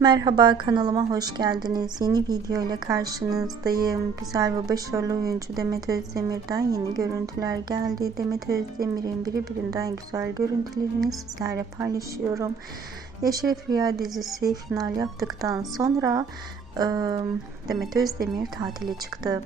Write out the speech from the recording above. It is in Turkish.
Merhaba, kanalıma hoş geldiniz. Yeni video ile karşınızdayım. Güzel ve başarılı oyuncu Demet Özdemir'den yeni görüntüler geldi. Demet Özdemir'in birbirinden güzel görüntülerini sizlerle paylaşıyorum. Eşref Rüya dizisi final yaptıktan sonra Demet Özdemir tatile çıktı.